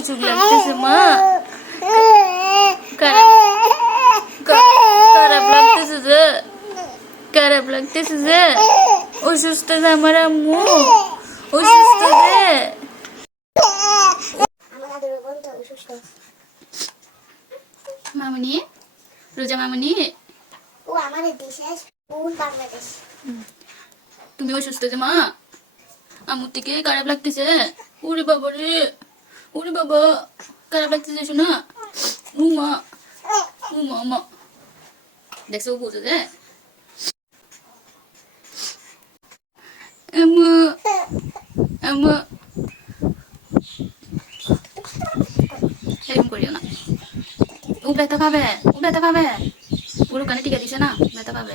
অসুখ লাগতেছে মা, খারাপ লাগতেছে যে, খারাপ লাগতেছে যে, অসুস্থ যে আমার আম্মু, অসুস্থ যে। মামুনি, রোজা মামুনি, ও আমাদের দেশে ওর বাংলাদেশ। তুমি অসুস্থ যে মা, আম্মুর থেকে খারাপ লাগতেছে। ওরে বাবা রে, ওরে বাবা, খারাপ লাগতেছে শোনা। উমা উমা মা, দেখছো ও বুঝে যে আম্মু, আম্মু এরকম করিও না, ও ব্যথা পাবে, ও ব্যথা পাবে। ওর ওখানে টিকা দিছে না, ব্যথা পাবে।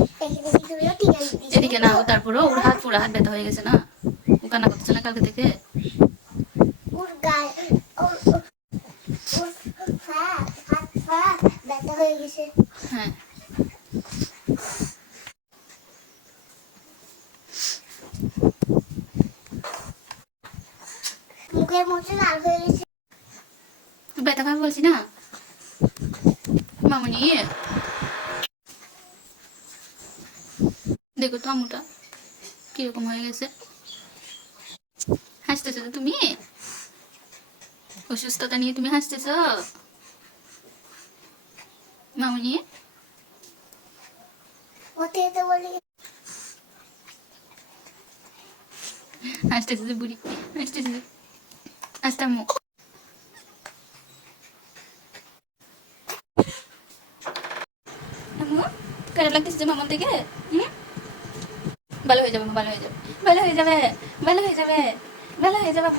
এদিকে না, তারপরে ওর হাত পুরো হাত ব্যথা হয়ে গেছে না, ও কান্না করতেছে না কালকে থেকে। ওর গায়ে ওর হাত পা ব্যথা হয়ে গেছে। হ্যাঁ, মুখের মধ্যে লাল হয়ে গেছে। ব্যথা পাবে বলছি না মামুনি। দেখো তো আম্মুটা কিরকম হয়ে গেছে। হাসতেছো তো তুমি, অসুস্থতা নিয়ে তুমি হাসতেছ মামুনি। ওতে তো বলি হাসতেছে যে বুড়ি, হাসতেছে যে। আস্তে আম্মু, আম্মু খারাপ লাগতেছে যে মামার থেকে। ভালো হয়ে যাবে, ভালো হয়ে যাবে, ভালো হয়ে যাবে, ভালো হয়ে যাবে, ভালো হয়ে যাবে।